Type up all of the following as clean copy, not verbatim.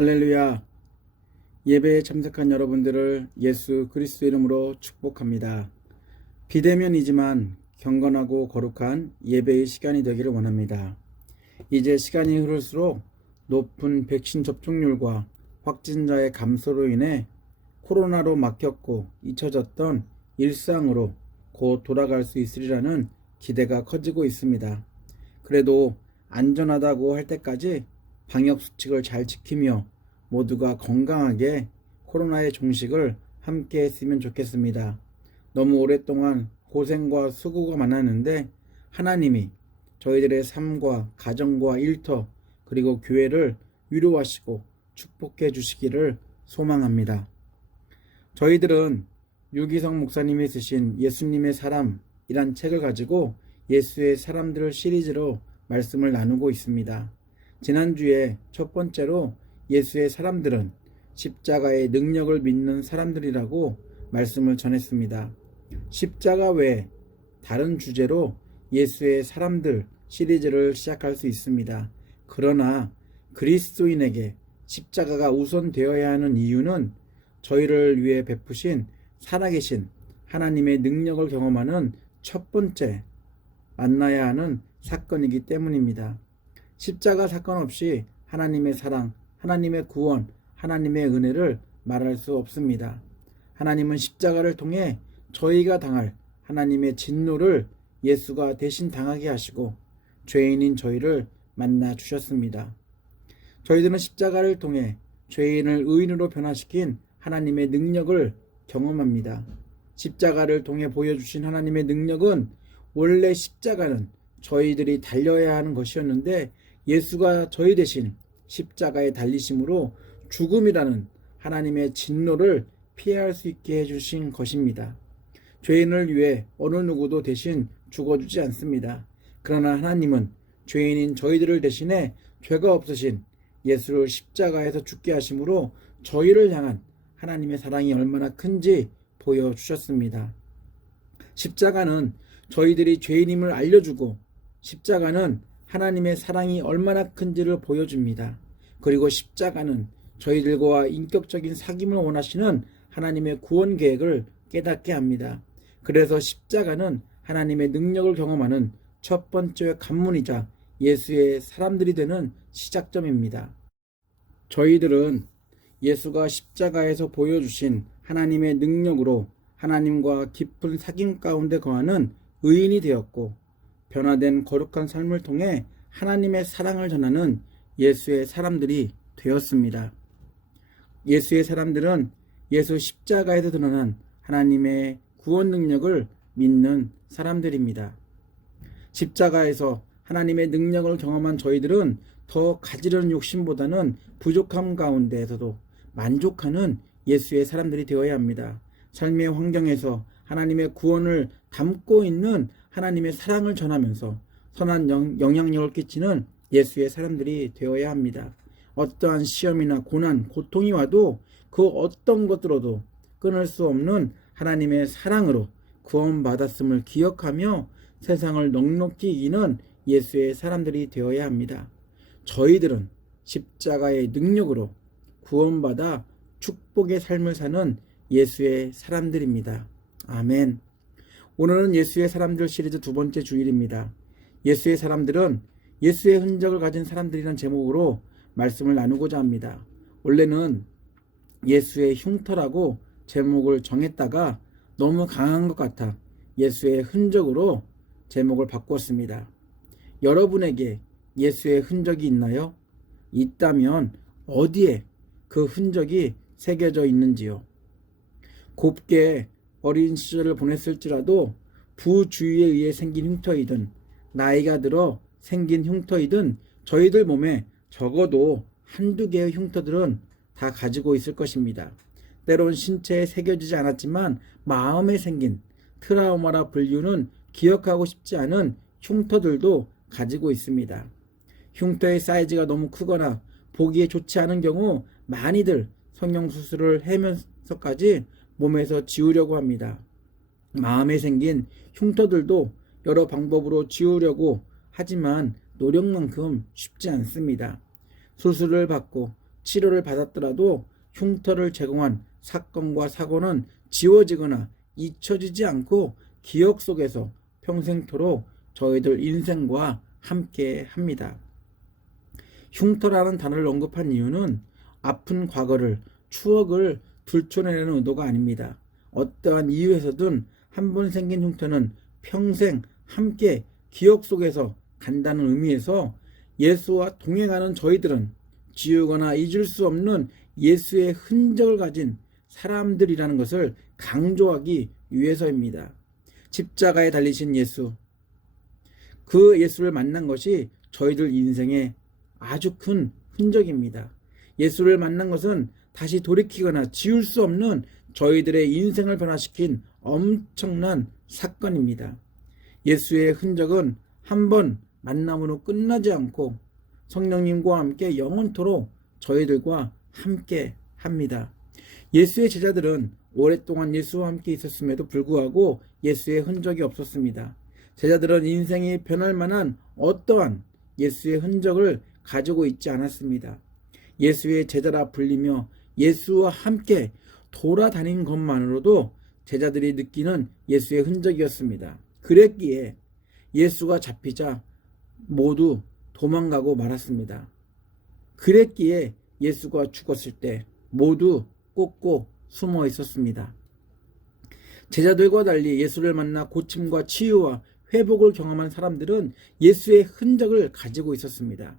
할렐루야. 예배에 참석한 여러분들을 예수 그리스도 이름으로 축복합니다. 비대면이지만 경건하고 거룩한 예배의 시간이 되기를 원합니다. 이제 시간이 흐를수록 높은 백신 접종률과 확진자의 감소로 인해 코로나로 막혔고 잊혀졌던 일상으로 곧 돌아갈 수 있으리라는 기대가 커지고 있습니다. 그래도 안전하다고 할 때까지 방역수칙을 잘 지키며 모두가 건강하게 코로나의 종식을 함께 했으면 좋겠습니다. 너무 오랫동안 고생과 수고가 많았는데 하나님이 저희들의 삶과 가정과 일터 그리고 교회를 위로하시고 축복해 주시기를 소망합니다. 저희들은 유기성 목사님이 쓰신 예수님의 사람이란 책을 가지고 예수의 사람들을 시리즈로 말씀을 나누고 있습니다. 지난주에 첫 번째로 예수의 사람들은 십자가의 능력을 믿는 사람들이라고 말씀을 전했습니다. 십자가 외에 다른 주제로 예수의 사람들 시리즈를 시작할 수 있습니다. 그러나 그리스도인에게 십자가가 우선되어야 하는 이유는 저희를 위해 베푸신 살아계신 하나님의 능력을 경험하는 첫 번째 만나야 하는 사건이기 때문입니다. 십자가 사건 없이 하나님의 사랑, 하나님의 구원, 하나님의 은혜를 말할 수 없습니다. 하나님은 십자가를 통해 저희가 당할 하나님의 진노를 예수가 대신 당하게 하시고 죄인인 저희를 만나 주셨습니다. 저희들은 십자가를 통해 죄인을 의인으로 변화시킨 하나님의 능력을 경험합니다. 십자가를 통해 보여주신 하나님의 능력은 원래 십자가는 저희들이 달려야 하는 것이었는데 예수가 저희 대신 십자가에 달리심으로 죽음이라는 하나님의 진노를 피할 수 있게 해주신 것입니다. 죄인을 위해 어느 누구도 대신 죽어주지 않습니다. 그러나 하나님은 죄인인 저희들을 대신해 죄가 없으신 예수를 십자가에서 죽게 하심으로 저희를 향한 하나님의 사랑이 얼마나 큰지 보여주셨습니다. 십자가는 저희들이 죄인임을 알려주고 십자가는 하나님의 사랑이 얼마나 큰지를 보여줍니다. 그리고 십자가는 저희들과 인격적인 사귐을 원하시는 하나님의 구원 계획을 깨닫게 합니다. 그래서 십자가는 하나님의 능력을 경험하는 첫 번째 관문이자 예수의 사람들이 되는 시작점입니다. 저희들은 예수가 십자가에서 보여주신 하나님의 능력으로 하나님과 깊은 사귐 가운데 거하는 의인이 되었고 변화된 거룩한 삶을 통해 하나님의 사랑을 전하는 예수의 사람들이 되었습니다. 예수의 사람들은 예수 십자가에서 드러난 하나님의 구원 능력을 믿는 사람들입니다. 십자가에서 하나님의 능력을 경험한 저희들은 더 가지려는 욕심보다는 부족함 가운데에서도 만족하는 예수의 사람들이 되어야 합니다. 삶의 환경에서 하나님의 구원을 담고 있는 하나님의 사랑을 전하면서 선한 영향력을 끼치는 예수의 사람들이 되어야 합니다. 어떠한 시험이나 고난, 고통이 와도 그 어떤 것들로도 끊을 수 없는 하나님의 사랑으로 구원받았음을 기억하며 세상을 넉넉히 이기는 예수의 사람들이 되어야 합니다. 저희들은 십자가의 능력으로 구원받아 축복의 삶을 사는 예수의 사람들입니다. 아멘. 오늘은 예수의 사람들 시리즈 두 번째 주일입니다. 예수의 사람들은 예수의 흔적을 가진 사람들이라는 제목으로 말씀을 나누고자 합니다. 원래는 예수의 흉터라고 제목을 정했다가 너무 강한 것 같아 예수의 흔적으로 제목을 바꿨습니다. 여러분에게 예수의 흔적이 있나요? 있다면 어디에 그 흔적이 새겨져 있는지요? 곱게 어린 시절을 보냈을지라도 부주의에 의해 생긴 흉터이든 나이가 들어 생긴 흉터이든 저희들 몸에 적어도 한두 개의 흉터들은 다 가지고 있을 것입니다. 때론 신체에 새겨지지 않았지만 마음에 생긴 트라우마라 불리우는 기억하고 싶지 않은 흉터들도 가지고 있습니다. 흉터의 사이즈가 너무 크거나 보기에 좋지 않은 경우 많이들 성형수술을 하면서까지 몸에서 지우려고 합니다. 마음에 생긴 흉터들도 여러 방법으로 지우려고 하지만 노력만큼 쉽지 않습니다. 수술을 받고 치료를 받았더라도 흉터를 제공한 사건과 사고는 지워지거나 잊혀지지 않고 기억 속에서 평생토록 저희들 인생과 함께 합니다. 흉터라는 단어를 언급한 이유는 아픈 과거를, 추억을 들춰내는 의도가 아닙니다. 어떠한 이유에서든 한 번 생긴 흉터는 평생 함께 기억 속에서 간다는 의미에서 예수와 동행하는 저희들은 지우거나 잊을 수 없는 예수의 흔적을 가진 사람들이라는 것을 강조하기 위해서입니다. 십자가에 달리신 예수, 그 예수를 만난 것이 저희들 인생의 아주 큰 흔적입니다. 예수를 만난 것은 다시 돌이키거나 지울 수 없는 저희들의 인생을 변화시킨 엄청난 사건입니다. 예수의 흔적은 한 번 만남으로 끝나지 않고 성령님과 함께 영원토록 저희들과 함께 합니다. 예수의 제자들은 오랫동안 예수와 함께 있었음에도 불구하고 예수의 흔적이 없었습니다. 제자들은 인생이 변할 만한 어떠한 예수의 흔적을 가지고 있지 않았습니다. 예수의 제자라 불리며 예수와 함께 돌아다닌 것만으로도 제자들이 느끼는 예수의 흔적이었습니다. 그랬기에 예수가 잡히자 모두 도망가고 말았습니다. 그랬기에 예수가 죽었을 때 모두 꽂고 숨어 있었습니다. 제자들과 달리 예수를 만나 고침과 치유와 회복을 경험한 사람들은 예수의 흔적을 가지고 있었습니다.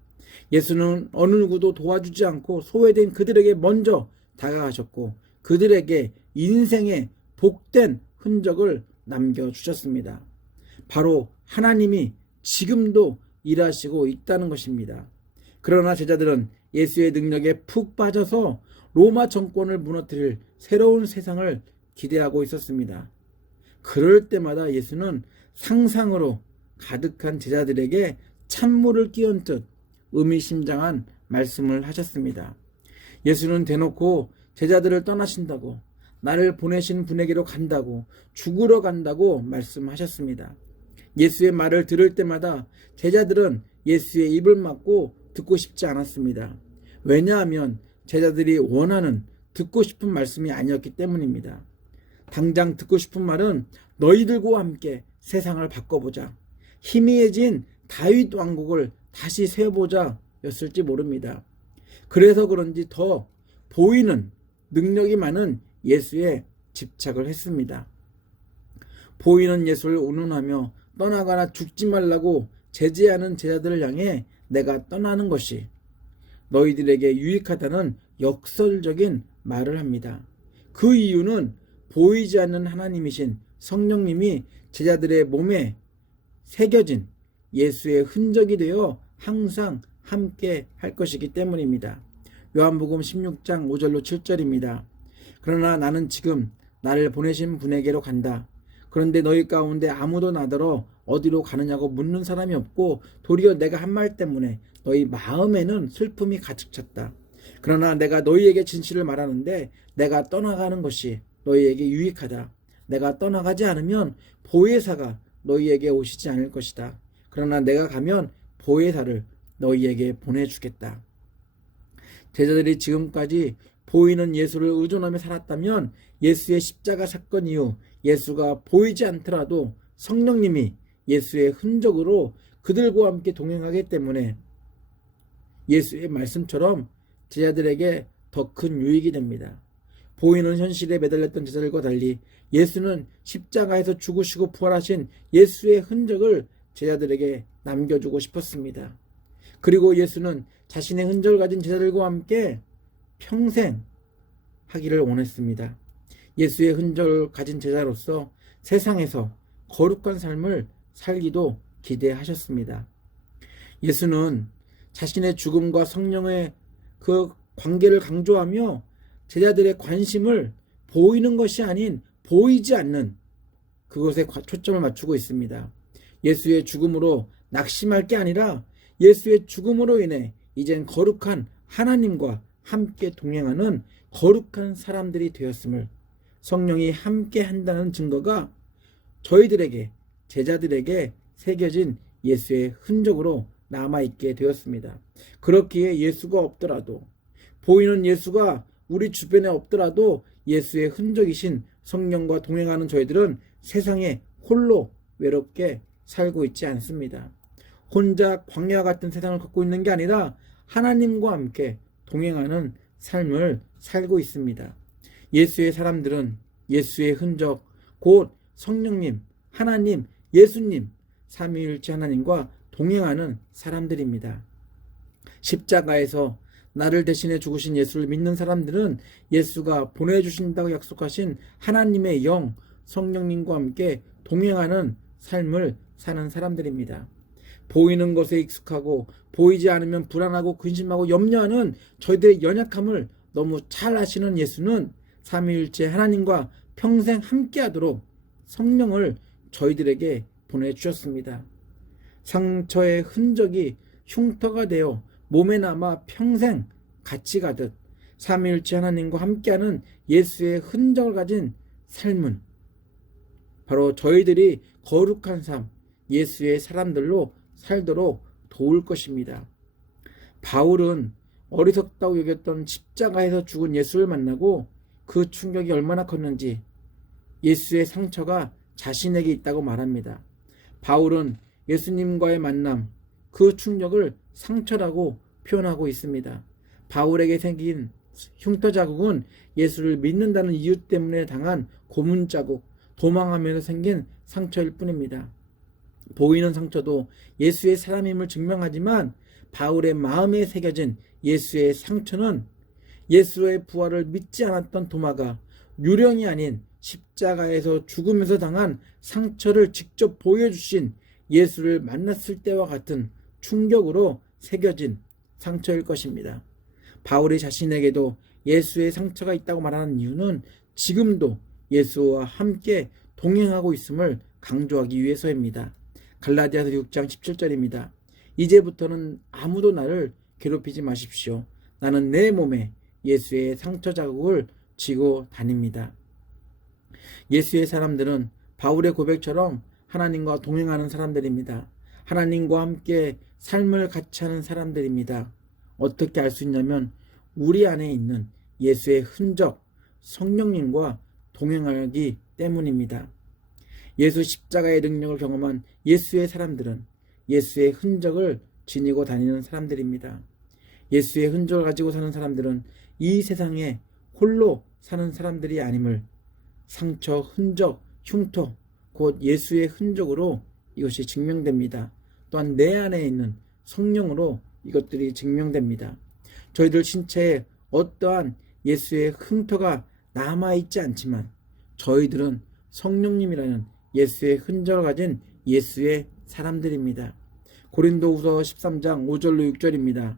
예수는 어느 누구도 도와주지 않고 소외된 그들에게 먼저 다가가셨고 그들에게 인생의 복된 흔적을 남겨주셨습니다. 바로 하나님이 지금도 일하시고 있다는 것입니다. 그러나 제자들은 예수의 능력에 푹 빠져서 로마 정권을 무너뜨릴 새로운 세상을 기대하고 있었습니다. 그럴 때마다 예수는 상상으로 가득한 제자들에게 찬물을 끼얹듯 의미심장한 말씀을 하셨습니다. 예수는 대놓고 제자들을 떠나신다고, 나를 보내신 분에게로 간다고, 죽으러 간다고 말씀하셨습니다. 예수의 말을 들을 때마다 제자들은 예수의 입을 막고 듣고 싶지 않았습니다. 왜냐하면 제자들이 원하는 듣고 싶은 말씀이 아니었기 때문입니다. 당장 듣고 싶은 말은 너희들과 함께 세상을 바꿔보자, 희미해진 다윗 왕국을 다시 세워보자 였을지 모릅니다. 그래서 그런지 더 보이는 능력이 많은 예수에 집착을 했습니다. 보이는 예수를 운운하며 떠나가나 죽지 말라고 제지하는 제자들을 향해 내가 떠나는 것이 너희들에게 유익하다는 역설적인 말을 합니다. 그 이유는 보이지 않는 하나님이신 성령님이 제자들의 몸에 새겨진 예수의 흔적이 되어 항상 함께 할 것이기 때문입니다. 요한복음 16장 5절로 7절입니다. 그러나 나는 지금 나를 보내신 분에게로 간다. 그런데 너희 가운데 아무도 나더러 어디로 가느냐고 묻는 사람이 없고 도리어 내가 한 말 때문에 너희 마음에는 슬픔이 가득 찼다. 그러나 내가 너희에게 진실을 말하는데 내가 떠나가는 것이 너희에게 유익하다. 내가 떠나가지 않으면 보혜사가 너희에게 오시지 않을 것이다. 그러나 내가 가면 보혜사를 너희에게 보내주겠다. 제자들이 지금까지 보이는 예수를 의존하며 살았다면 예수의 십자가 사건 이후 예수가 보이지 않더라도 성령님이 예수의 흔적으로 그들과 함께 동행하기 때문에 예수의 말씀처럼 제자들에게 더 큰 유익이 됩니다. 보이는 현실에 매달렸던 제자들과 달리 예수는 십자가에서 죽으시고 부활하신 예수의 흔적을 제자들에게 남겨주고 싶었습니다. 그리고 예수는 자신의 흔적을 가진 제자들과 함께 평생 하기를 원했습니다. 예수의 흔적을 가진 제자로서 세상에서 거룩한 삶을 살기도 기대하셨습니다. 예수는 자신의 죽음과 성령의 그 관계를 강조하며 제자들의 관심을 보이는 것이 아닌 보이지 않는 그것에 초점을 맞추고 있습니다. 예수의 죽음으로 낙심할 게 아니라 예수의 죽음으로 인해 이젠 거룩한 하나님과 함께 동행하는 거룩한 사람들이 되었음을 성령이 함께 한다는 증거가 저희들에게, 제자들에게 새겨진 예수의 흔적으로 남아있게 되었습니다. 그렇기에 예수가 없더라도 보이는 예수가 우리 주변에 없더라도 예수의 흔적이신 성령과 동행하는 저희들은 세상에 홀로 외롭게 살고 있지 않습니다. 혼자 광야와 같은 세상을 갖고 있는 게 아니라 하나님과 함께 동행하는 삶을 살고 있습니다. 예수의 사람들은 예수의 흔적, 곧 성령님, 하나님, 예수님, 삼위일체 하나님과 동행하는 사람들입니다. 십자가에서 나를 대신해 죽으신 예수를 믿는 사람들은 예수가 보내주신다고 약속하신 하나님의 영, 성령님과 함께 동행하는 삶을 사는 사람들입니다. 보이는 것에 익숙하고 보이지 않으면 불안하고 근심하고 염려하는 저희들의 연약함을 너무 잘 아시는 예수는 삼위일체 하나님과 평생 함께하도록 성령을 저희들에게 보내주셨습니다. 상처의 흔적이 흉터가 되어 몸에 남아 평생 같이 가듯 삼위일체 하나님과 함께하는 예수의 흔적을 가진 삶은 바로 저희들이 거룩한 삶, 예수의 사람들로 살도록 도울 것입니다. 바울은 어리석다고 여겼던 십자가에서 죽은 예수를 만나고 그 충격이 얼마나 컸는지 예수의 상처가 자신에게 있다고 말합니다. 바울은 예수님과의 만남, 그 충격을 상처라고 표현하고 있습니다. 바울에게 생긴 흉터 자국은 예수를 믿는다는 이유 때문에 당한 고문 자국, 도망하면서 생긴 상처일 뿐입니다. 보이는 상처도 예수의 사람임을 증명하지만 바울의 마음에 새겨진 예수의 상처는 예수의 부활을 믿지 않았던 도마가 유령이 아닌 십자가에서 죽으면서 당한 상처를 직접 보여주신 예수를 만났을 때와 같은 충격으로 새겨진 상처일 것입니다. 바울이 자신에게도 예수의 상처가 있다고 말하는 이유는 지금도 예수와 함께 동행하고 있음을 강조하기 위해서입니다. 갈라디아서 6장 17절입니다. 이제부터는 아무도 나를 괴롭히지 마십시오. 나는 내 몸에 예수의 상처 자국을 지고 다닙니다. 예수의 사람들은 바울의 고백처럼 하나님과 동행하는 사람들입니다. 하나님과 함께 삶을 같이 하는 사람들입니다. 어떻게 알 수 있냐면 우리 안에 있는 예수의 흔적, 성령님과 동행하기 때문입니다. 예수 십자가의 능력을 경험한 예수의 사람들은 예수의 흔적을 지니고 다니는 사람들입니다. 예수의 흔적을 가지고 사는 사람들은 이 세상에 홀로 사는 사람들이 아님을 상처, 흔적, 흉터, 곧 예수의 흔적으로 이것이 증명됩니다. 또한 내 안에 있는 성령으로 이것들이 증명됩니다. 저희들 신체에 어떠한 예수의 흉터가 남아있지 않지만 저희들은 성령님이라는 예수의 흔적을 가진 예수의 사람들입니다. 고린도후서 13장 5절로 6절입니다.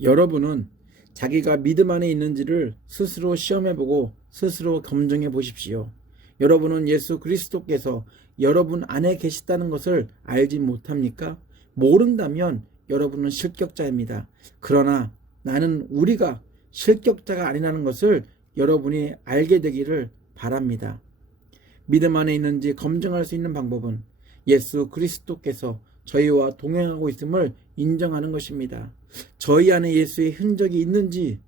여러분은 자기가 믿음 안에 있는지를 스스로 시험해보고 스스로 검증해 보십시오. 여러분은 예수 그리스도께서 여러분 안에 계시다는 것을 알지 못합니까? 모른다면 여러분은 실격자입니다. 그러나 나는 우리가 실격자가 아니라는 것을 여러분이 알게 되기를 바랍니다. 믿음 안에 있는지 검증할 수 있는 방법은 예수 그리스도께서 저희와 동행하고 있음을 인정하는 것입니다. 저희 안에 예수의 흔적이 있는지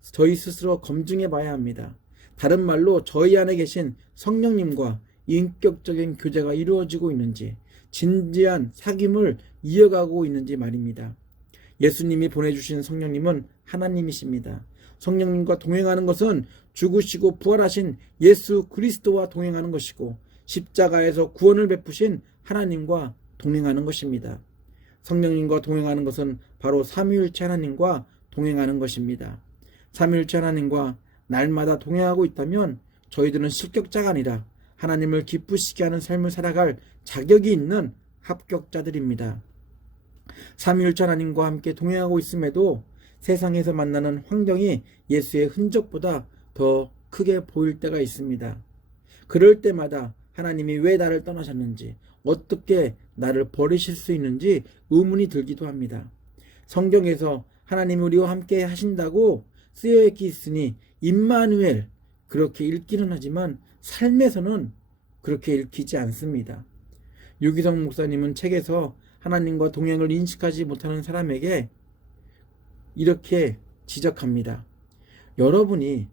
저희 스스로 검증해 봐야 합니다. 다른 말로 저희 안에 계신 성령님과 인격적인 교제가 이루어지고 있는지, 진지한 사귐을 이어가고 있는지 말입니다. 예수님이 보내주신 성령님은 하나님이십니다. 성령님과 동행하는 것은 죽으시고 부활하신 예수 그리스도와 동행하는 것이고 십자가에서 구원을 베푸신 하나님과 동행하는 것입니다. 성령님과 동행하는 것은 바로 삼위일체 하나님과 동행하는 것입니다. 삼위일체 하나님과 날마다 동행하고 있다면 저희들은 실격자가 아니라 하나님을 기쁘시게 하는 삶을 살아갈 자격이 있는 합격자들입니다. 삼위일체 하나님과 함께 동행하고 있음에도 세상에서 만나는 환경이 예수의 흔적보다 더 크게 보일 때가 있습니다. 그럴 때마다 하나님이 왜 나를 떠나셨는지, 어떻게 나를 버리실 수 있는지 의문이 들기도 합니다. 성경에서 하나님이 우리와 함께 하신다고 쓰여 있으니 임마누엘 그렇게 읽기는 하지만 삶에서는 그렇게 읽히지 않습니다. 유기성 목사님은 책에서 하나님과 동행을 인식하지 못하는 사람에게 이렇게 지적합니다. 여러분이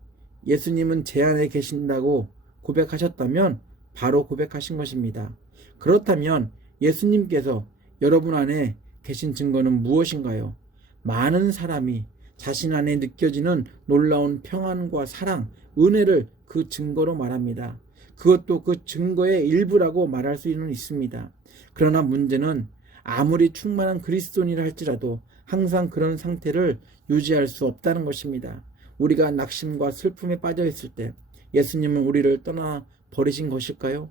예수님은 제 안에 계신다고 고백하셨다면 바로 고백하신 것입니다. 그렇다면 예수님께서 여러분 안에 계신 증거는 무엇인가요? 많은 사람이 자신 안에 느껴지는 놀라운 평안과 사랑, 은혜를 그 증거로 말합니다. 그것도 그 증거의 일부라고 말할 수는 있습니다. 그러나 문제는 아무리 충만한 그리스도인이라 할지라도 항상 그런 상태를 유지할 수 없다는 것입니다. 우리가 낙심과 슬픔에 빠져 있을 때 예수님은 우리를 떠나 버리신 것일까요?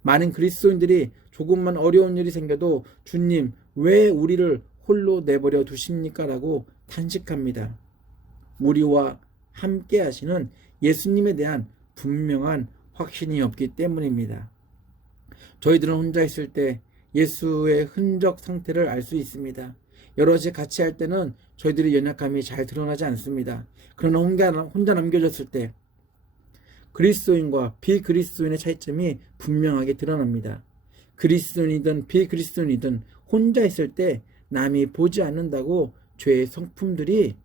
많은 그리스도인들이 조금만 어려운 일이 생겨도 주님 왜 우리를 홀로 내버려 두십니까? 라고 탄식합니다. 우리와 함께 하시는 예수님에 대한 분명한 확신이 없기 때문입니다. 저희들은 혼자 있을 때 예수의 흔적 상태를 알 수 있습니다. 여럿이 같이 할 때는 저희들의 연약함이 잘 드러나지 않습니다. 그러나 혼자 남겨졌을 때 그리스도인과 비그리스도인의 차이점이 분명하게 드러납니다. 그리스도인이든 비그리스도인이든 혼자 있을 때 남이 보지 않는다고 죄의 성품들이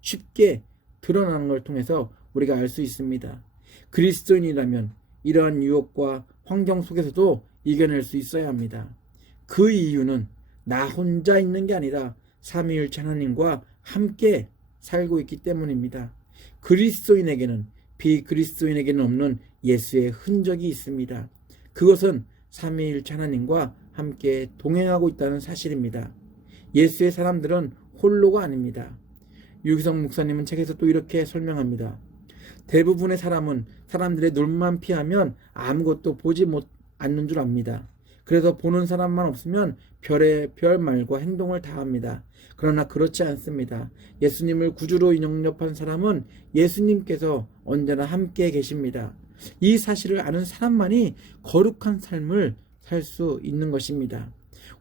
쉽게 드러나는 걸 통해서 우리가 알 수 있습니다. 그리스도인이라면 이러한 유혹과 환경 속에서도 이겨낼 수 있어야 합니다. 그 이유는 나 혼자 있는 게 아니라 삼위일체 하나님과 함께 살고 있기 때문입니다. 그리스도인에게는 비그리스도인에게는 없는 예수의 흔적이 있습니다. 그것은 삼위일체 하나님과 함께 동행하고 있다는 사실입니다. 예수의 사람들은 홀로가 아닙니다. 유기성 목사님은 책에서 또 이렇게 설명합니다. 대부분의 사람은 사람들의 눈만 피하면 아무것도 보지 않는 줄 압니다. 그래서 보는 사람만 없으면 별의 별 말과 행동을 다 합니다. 그러나 그렇지 않습니다. 예수님을 구주로 영접한 사람은 예수님께서 언제나 함께 계십니다. 이 사실을 아는 사람만이 거룩한 삶을 살 수 있는 것입니다.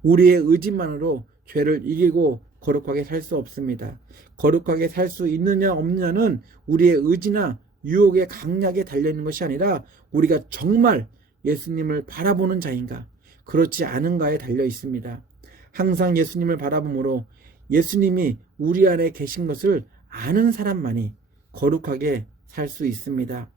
우리의 의지만으로 죄를 이기고 거룩하게 살 수 없습니다. 거룩하게 살 수 있느냐 없느냐는 우리의 의지나 유혹의 강약에 달려있는 것이 아니라 우리가 정말 예수님을 바라보는 자인가 그렇지 않은가에 달려 있습니다. 항상 예수님을 바라보므로 예수님이 우리 안에 계신 것을 아는 사람만이 거룩하게 살 수 있습니다.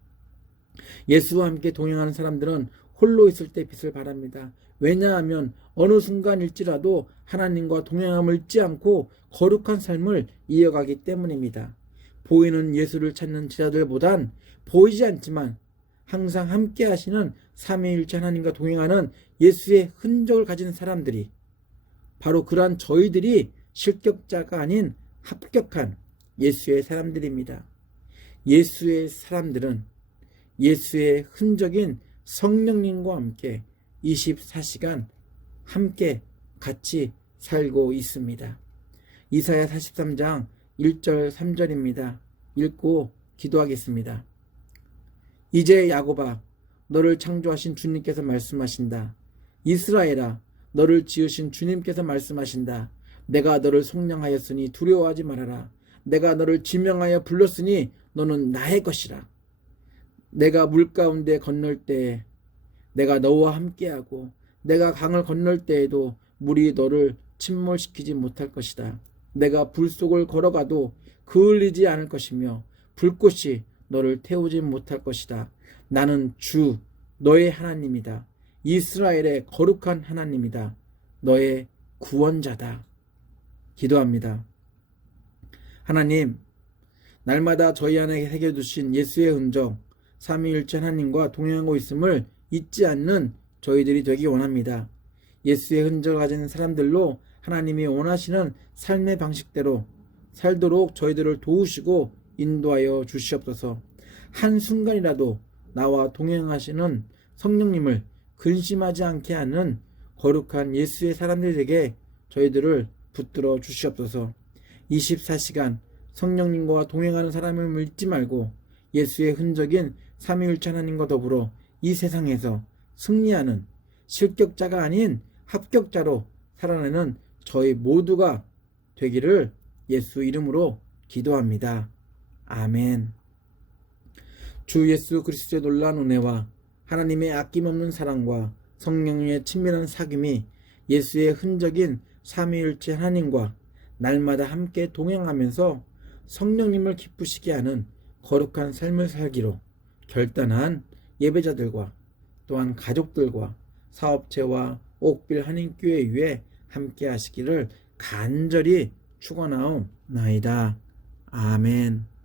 예수와 함께 동행하는 사람들은 홀로 있을 때 빛을 발합니다. 왜냐하면 어느 순간일지라도 하나님과 동행함을 잊지 않고 거룩한 삶을 이어가기 때문입니다. 보이는 예수를 찾는 제자들보단 보이지 않지만 항상 함께 하시는 삼위일체 하나님과 동행하는 예수의 흔적을 가진 사람들이 바로 그러한 저희들이 실격자가 아닌 합격한 예수의 사람들입니다. 예수의 사람들은 예수의 흔적인 성령님과 함께 24시간 함께 같이 살고 있습니다. 이사야 43장 1절 3절입니다. 읽고 기도하겠습니다. 이제 야곱아 너를 창조하신 주님께서 말씀하신다. 이스라엘아 너를 지으신 주님께서 말씀하신다. 내가 너를 속량하였으니 두려워하지 말아라. 내가 너를 지명하여 불렀으니 너는 나의 것이라. 내가 물 가운데 건널 때에 내가 너와 함께하고 내가 강을 건널 때에도 물이 너를 침몰시키지 못할 것이다. 내가 불 속을 걸어가도 그을리지 않을 것이며 불꽃이 너를 태우지 못할 것이다. 나는 주 너의 하나님이다. 이스라엘의 거룩한 하나님이다. 너의 구원자다. 기도합니다. 하나님, 날마다 저희 안에 새겨두신 예수의 흔적, 삼위일체 하나님과 동행하고 있음을 잊지 않는 저희들이 되기 원합니다. 예수의 흔적을 가진 사람들로 하나님이 원하시는 삶의 방식대로 살도록 저희들을 도우시고 인도하여 주시옵소서. 한순간이라도 나와 동행하시는 성령님을 근심하지 않게 하는 거룩한 예수의 사람들에게 저희들을 붙들어 주시옵소서. 24시간 성령님과 동행하는 사람을 잊지 말고 예수의 흔적인 삼위일체 하나님과 더불어 이 세상에서 승리하는 실격자가 아닌 합격자로 살아내는 저희 모두가 되기를 예수 이름으로 기도합니다. 아멘. 주 예수 그리스도의 놀라운 은혜와 하나님의 아낌없는 사랑과 성령의 친밀한 사귐이 예수의 흔적인 삼위일체 하나님과 날마다 함께 동행하면서 성령님을 기쁘시게 하는 거룩한 삶을 살기로 결단한 예배자들과 또한 가족들과 사업체와 옥빌 한인교회 위에 함께 하시기를 간절히 축원하옵나이다. 아멘.